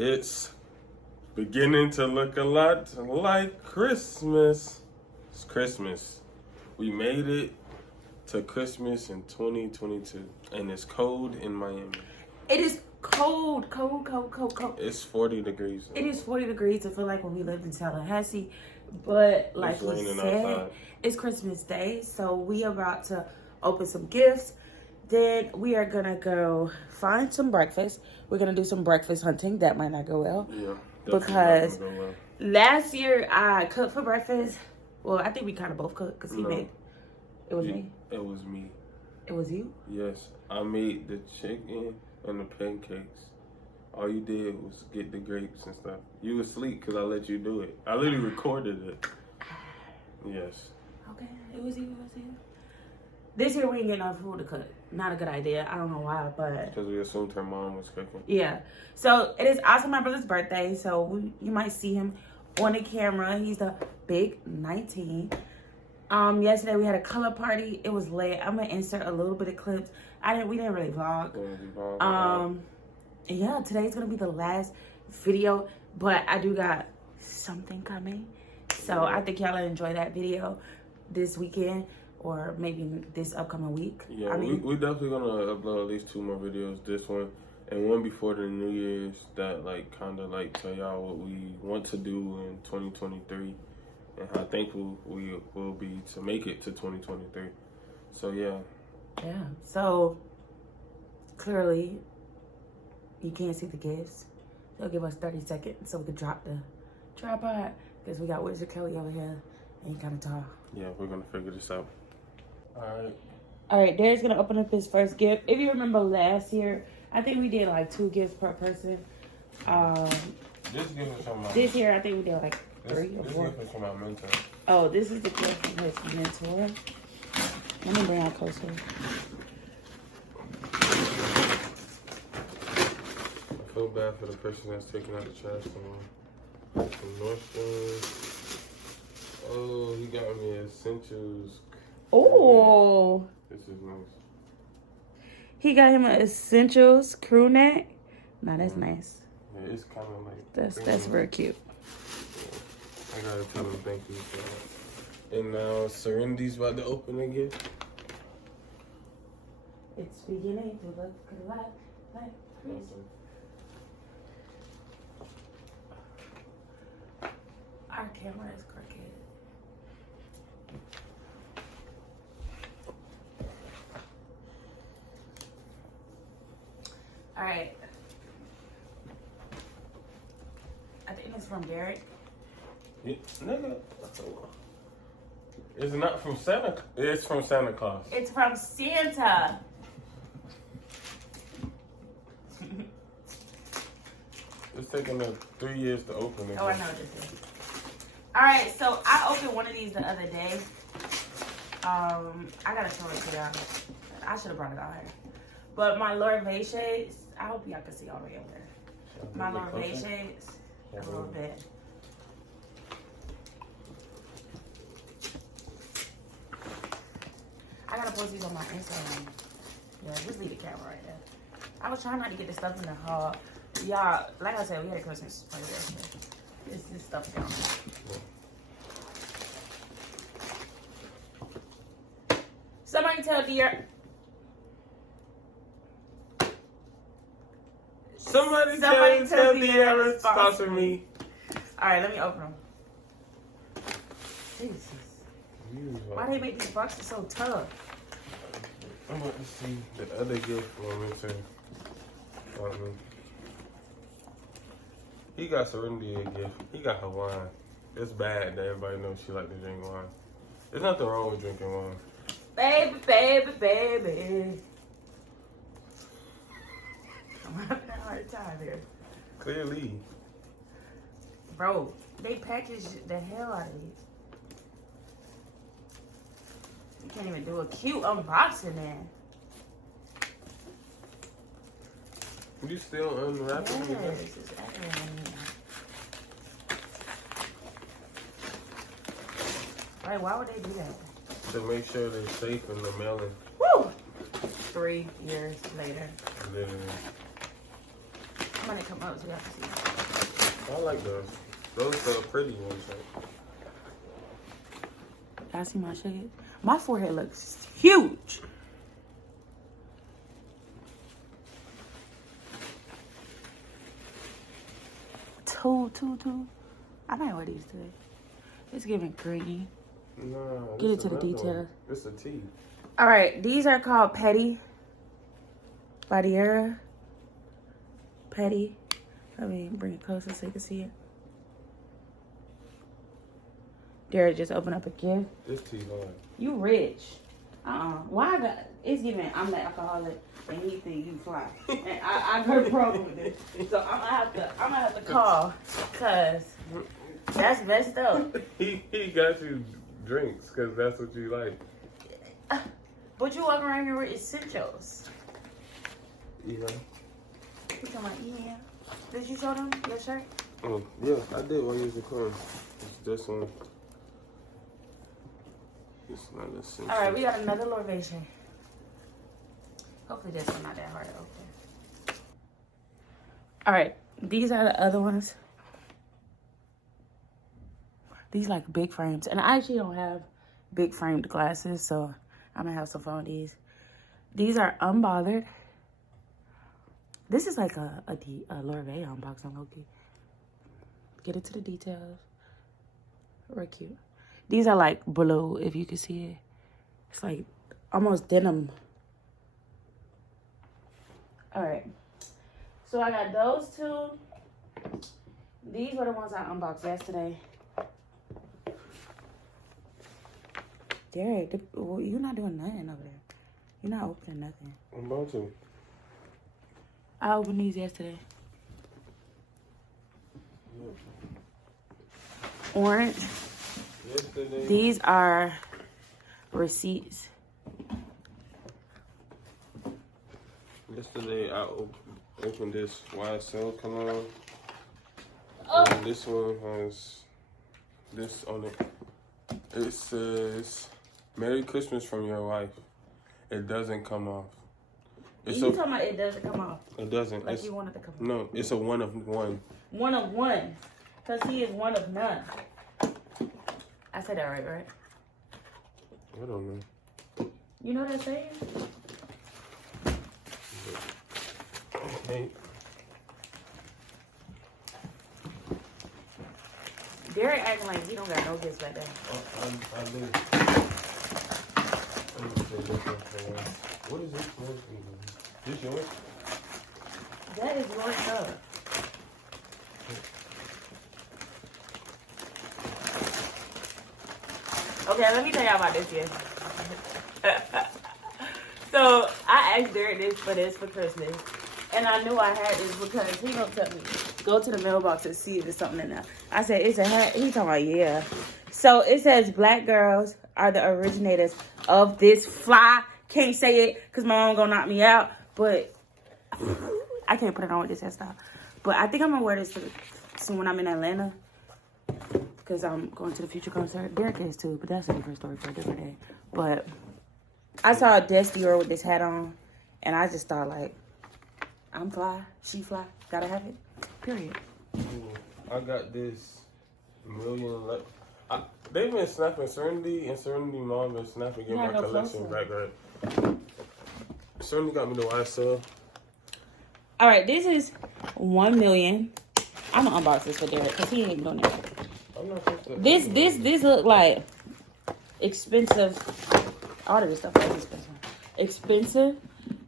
It's beginning to look a lot like Christmas. It's Christmas. We made it to Christmas in 2022, and it's cold in Miami. It is cold. It's 40 degrees. It is 40 degrees. I feel like when we lived in Tallahassee, but like we said, outside. It's Christmas Day, so we are about to open some gifts. Then we are gonna go find some breakfast. We're gonna do some breakfast hunting. That might not go well. Yeah. Because last year I cooked for breakfast. Well, I think we kind of both cooked because he made. It was me. It was me. It was you? Yes. I made the chicken and the pancakes. All you did was get the grapes and stuff. You was asleep because I let you do it. I literally recorded it. Yes. Okay, it was you. This year we ain't getting enough food to cook. Not a good idea. I don't know why, but because we assumed her mom was cooking. Yeah. So it is also my brother's birthday, so you might see him on the camera. He's the big 19. Yesterday we had a color party. It was lit. I'm gonna insert a little bit of clips. We didn't really vlog. Yeah, today's gonna be the last video, but I do got something coming. So I think y'all will enjoy that video this weekend. Or maybe this upcoming week. Yeah, we definitely gonna upload at least 2 more videos. This one and one before the New Year's that like kind of like tell y'all what we want to do in 2023 and how thankful we will be to make it to 2023. So yeah. Yeah. So clearly you can't see the gifts. They'll give us 30 seconds so we can drop the tripod because we got Wizard Kelly over here and he kind of tall. Yeah, we're gonna figure this out. All right, Derek's gonna open up his first gift. If you remember last year, I think we did like 2 gifts per person. This year I think we did like 3 or 4. This gift is from my mentor. Oh, this is the gift from his mentor. Let me bring out closer. I feel bad for the person that's taking out the trash tomorrow. From Northland. Oh, he got me essentials. Oh, this is nice. He got him an essentials crew neck. Nah, that's nice. Yeah, it's kind of like that's very cute. Yeah. I gotta tell him thank you for that. And now Serenity's about to open again. It's beginning to look like Christmas. Our camera is crooked. All right. I think it's from Derek. Yeah, nigga. It's not from Santa. It's from Santa Claus. It's from Santa. It's taking us 3 years to open it. Oh, I know what this is. All right, so I opened one of these the other day. I gotta show it to y'all. I should have brought it out here. But my LORVAE shades, I hope y'all can see all the way over there. My LORVAE shades, a little bit. I gotta post these on my Instagram. Yeah, just leave the camera right there. I was trying not to get the stuff in the haul. Y'all, like I said, we had a Christmas party yesterday. This stuff down there. Somebody tell Dear. Somebody tell De'Ara sponsor me. All right, let me open them. Jesus. Why they make these boxes so tough? I'm about to see the other gift for my mentor. He got Serenity a gift. He got her wine. It's bad that everybody knows she like to drink wine. There's nothing wrong with drinking wine. Baby. I'm having a hard time here. Clearly. Bro, they package the hell out of these. You can't even do a cute unboxing, man. You still unwrapping it? Yes, it's aggravating. Right, why would they do that? To make sure they're safe in the mailing. Woo! 3 years later. Literally. I'm gonna come up so you have to see. I like those. Those are pretty ones. Right? Y'all see my shade? My forehead looks huge. Two. I might wear these today. It's giving green. Nah, get into the details. It's a T. All right, these are called Petty by Diera. Petty. Let me bring it closer so you can see it. Diera just opened up a gift. This T hard. You rich. Why I got, it's giving I'm the alcoholic and he think you fly. And I got a problem with this. So I'm gonna have to call cause that's messed up. He got you drinks because that's what you like. But you walk around here with essentials. Yeah. You talking about yeah. Did you show them your shirt? Oh, yeah, I did one use the corn. It's this one. It's not essential. All right, we got another LORVAE shade. Hopefully this one's not that hard to open. All right, these are the other ones. These like big frames. And I actually don't have big framed glasses, so I'm gonna have some fun with these. These are unbothered. This is like a LORVAE unboxing, okay. Get into the details. Real cute. These are like blue, if you can see it. It's like almost denim. All right. So I got those two. These were the ones I unboxed yesterday. Derek, you're not doing nothing over there. You're not opening nothing. I'm about to. I opened these yesterday. Orange. Yesterday. These are receipts. Yesterday I opened this YSL Cologne. Oh. And this one has this on it. It says, "Merry Christmas from your wife." It doesn't come off. You talking about it doesn't come off? It doesn't. Like you wanted to come off? No, it's a one of one. One of one. Because he is one of none. I said that right? I don't know. You know what I'm saying? Okay. Derek acting like he don't got no gifts back there. I do. What is this? This yours? That is your stuff. Okay, let me tell y'all about this gift. So I asked Derek this for Christmas. And I knew I had this because he gonna tell me, go to the mailbox and see if there's something in there. I said, it's a hat. He talking about, yeah. So it says, black girls are the originators of this fly. Can't say it because my mom gonna knock me out. But I can't put it on with this hairstyle. But I think I'm gonna wear this soon when I'm in Atlanta. Because I'm going to the Future concert. Derek is too, but that's a different story for a different day. But I saw Dior with this hat on. And I just thought like, I'm fly, she fly, gotta have it, period. I got this million, they've been snapping Serenity, and Serenity mom been snapping, get my collection back right. Serenity got me the YSL. All right, this is 1 million. I'm gonna unbox this for Derek, because he ain't doing it. I'm not supposed to. This look like expensive, all of this stuff is expensive.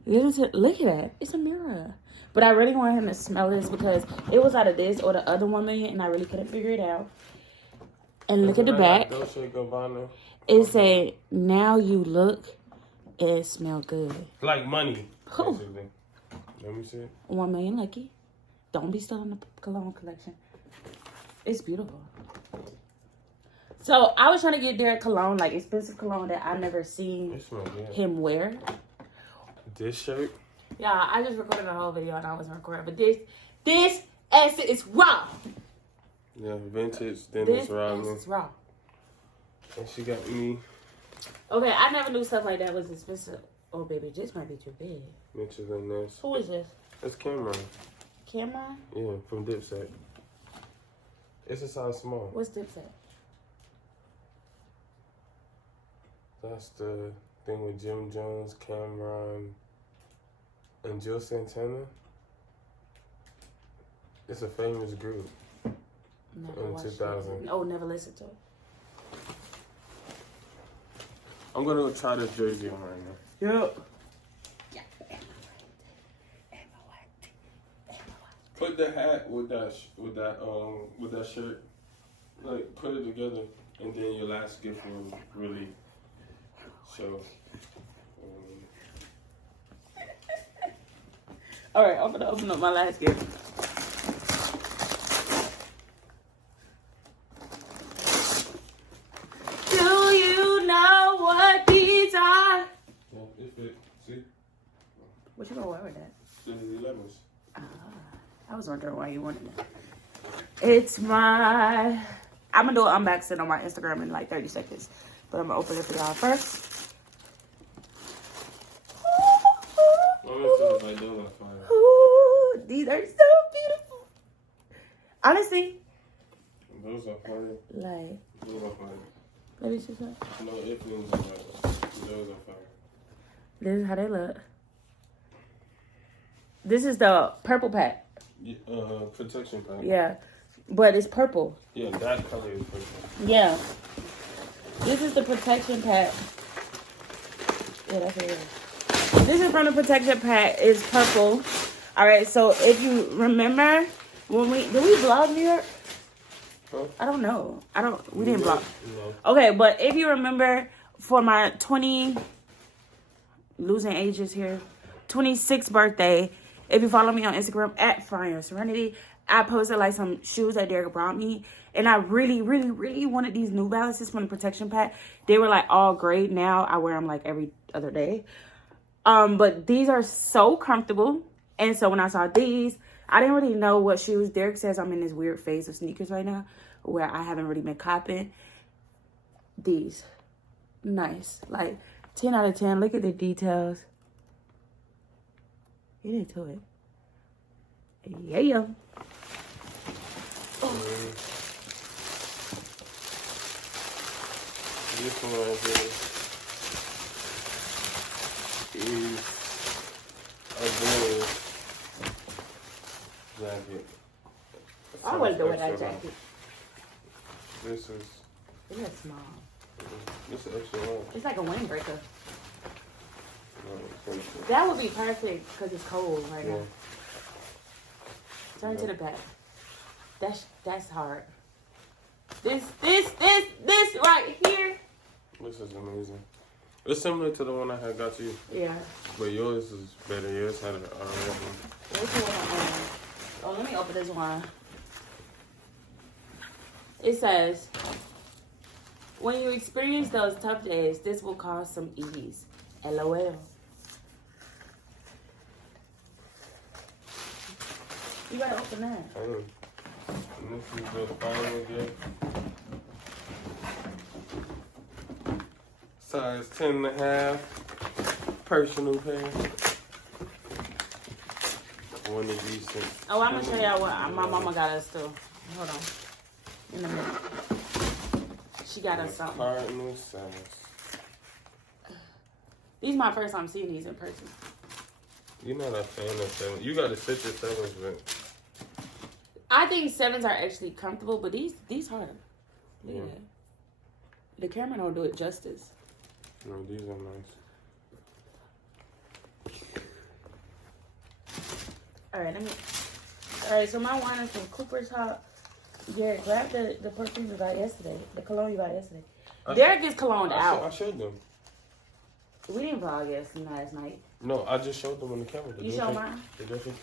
Look at that. It's a mirror. But I really want him to smell this because it was out of this or the other 1 million and I really couldn't figure it out. And look at the back. It say, now you look and smell good. Like money. Basically. Let me see it. 1 million lucky. Don't be stealing the Cologne collection. It's beautiful. So I was trying to get Derek cologne, like expensive cologne that I never seen him wear. This shirt? Yeah, I just recorded a whole video and I wasn't recording. But this essence is raw. Yeah, vintage, then it's raw. This is raw. And she got me. Okay, I never knew stuff like that was expensive. Oh, baby, this might be too big. Mitchell and this. Who is this? That's Cameron. Cameron? Yeah, from Dipset. It's a size small. What's Dipset at? That's the thing with Jim Jones, Cameron, and Jill Santana. It's a famous group. Never in watched 2000. it. Oh, never listened to it. I'm gonna try this jersey on right now. Yep. Put the hat with that shirt, like put it together, and then your last gift will really show. All right, I'm gonna open up my last gift. Do you know what these are? Yeah, it fit. See? What you gonna wear with that? The 11s. I was wondering why you wanted it. It's my... I'm going to do an unboxing on my Instagram in like 30 seconds. But I'm going to open it for y'all first. Ooh, these are so beautiful. Honestly. Those are funny. Like. Those are funny. Let me see something. No, it feels like those are funny. This is how they look. This is the purple pack. Protection pack. Yeah, but it's purple. Yeah, that color is purple. Yeah. This is the protection pack. Yeah, that's what it is. This is from the protection pack. It's purple. All right, so if you remember, did we vlog New York? Huh? I don't know. We didn't vlog. No. Okay, but if you remember, for my 26th birthday, if you follow me on Instagram at @FlyingSerenity, I posted like some shoes that Derek brought me. And I really, really, really wanted these New Balances from the protection pack. They were like all gray. Now I wear them like every other day. But these are so comfortable. And so when I saw these, I didn't really know what shoes. Derek says I'm in this weird phase of sneakers right now where I haven't really been copping. These. Nice. Like 10 out of 10. Look at the details. Get into it. Yeah. Oh. This one right here is a blue jacket. I wouldn't do that jacket. This is... It's small. This is extra long. It's like a windbreaker. No, that would be perfect because it's cold right now. Turn to the back. That's hard. This right here. This is amazing. It's similar to the one I had got you. Yeah. But yours is better. Yours had an Oh, let me open this one. It says, when you experience those tough days, this will cause some ease. LOL. You gotta open that. I know. And this is the final gift. Size 10.5. Personal pair. One of these things. Oh, I'm gonna show y'all what my mama got us too. Hold on. In a minute. She got us something. Cardinal size. These my first time seeing these in person. You're not a fan of 7. You gotta sit your 7s, but I think 7s are actually comfortable, but these hard. Yeah. The camera don't do it justice. No, these are nice. Alright, so my wine is from Cooper's Hop. Derek, grab the perfume you got yesterday. The cologne you got yesterday. Derek is cologned out. I showed them. We didn't vlog last night. No, I just showed them on the camera. You showed mine?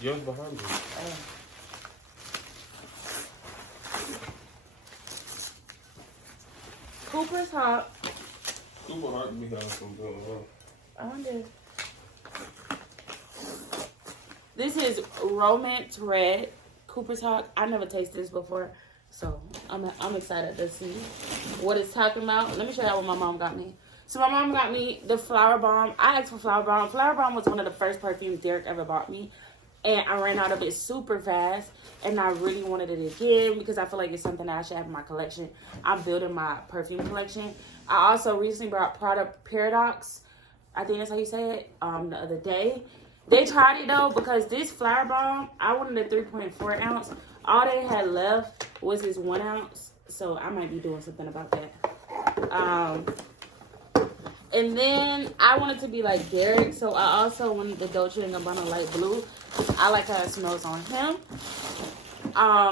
Yours behind me. Oh. Cooper's Hop. Cooper Hart, we got some good one. I wonder. This is Romance Red Cooper's Hawk. I never tasted this before, so I'm excited to see what it's talking about. Let me show y'all what my mom got me. So my mom got me the Flower Bomb. I asked for Flower Bomb. Flower Bomb was one of the first perfumes Derek ever bought me, and I ran out of it super fast, and I really wanted it again because I feel like it's something that I should have in my collection. I'm building my perfume collection. I also recently brought Product Paradox, I think that's how you say it, the other day. They tried it though, because this Flower Bomb, I wanted a 3.4 ounce. All they had left was this 1 ounce, so I might be doing something about that. And then I wanted to be like Derek, so I also wanted the Dolce & Gabbana Light Blue. I like how it smells on him.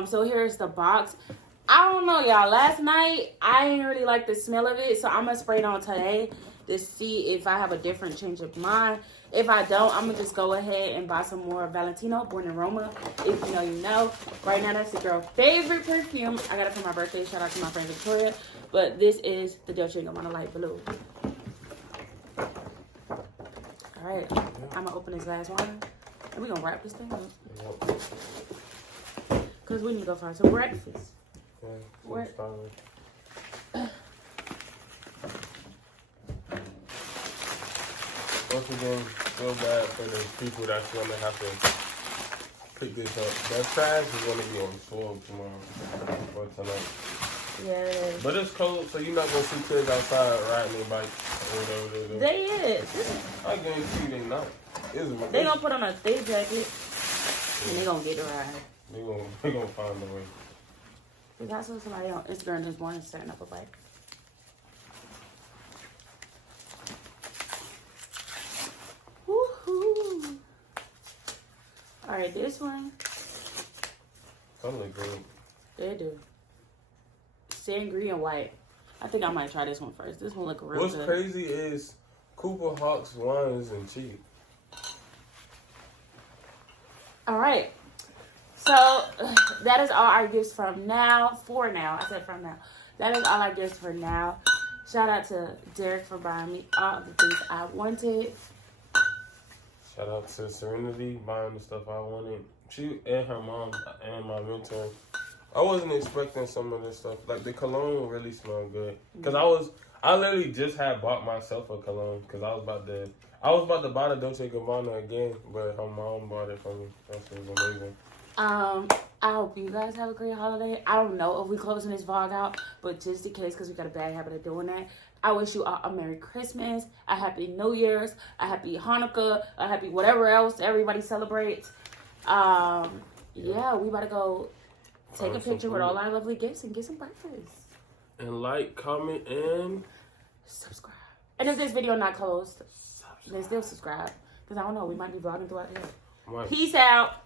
So here's the box. I don't know, y'all. Last night, I didn't really like the smell of it, so I'm going to spray it on today to see if I have a different change of mind. If I don't, I'm going to just go ahead and buy some more Valentino Born Aroma. If you know, you know. Right now, that's the girl's favorite perfume. I got it for my birthday. Shout out to my friend Victoria. But this is the Dolce & Gabbana Light Blue. All right. I'm going to open this last one. And we're going to wrap this thing up. Because we need to go find some breakfast. Yeah, What? Once again, feel bad for the people that's going to have to pick this up. That trash is going to be on the floor tomorrow or tonight. Yeah. But it's cold, so you're not going to see kids outside riding their bikes or whatever they do. They is. I guarantee you they not. They going to put on a thick jacket and they going to get it right. They gonna find a way. We got somebody on Instagram this morning setting up a bike. Woohoo! All right, this one. Some look good. They do. Sand green and white. I think I might try this one first. This one look real What's good. crazy is Cooper Hawk's wine isn't cheap. All right. So, that is all our gifts from now. For now. I said from now. That is all our gifts for now. Shout out to Derek for buying me all the things I wanted. Shout out to Serenity buying the stuff I wanted. She and her mom and my mentor. I wasn't expecting some of this stuff. Like the cologne really smelled good. Cause I literally just had bought myself a cologne because I was about to buy the Dolce & Gabbana again, but her mom bought it for me. That was amazing. I hope you guys have a great holiday. I don't know if we closing this vlog out, but just in case, because we got a bad habit of doing that, I wish you all a Merry Christmas, a Happy New Year's, a Happy Hanukkah, a Happy whatever else everybody celebrates. Yeah, we about to go take a picture with all our lovely gifts and get some breakfast. And like, comment, and subscribe. And if this video not closed, then still subscribe. Because I don't know, we might be vlogging throughout the day. Peace out.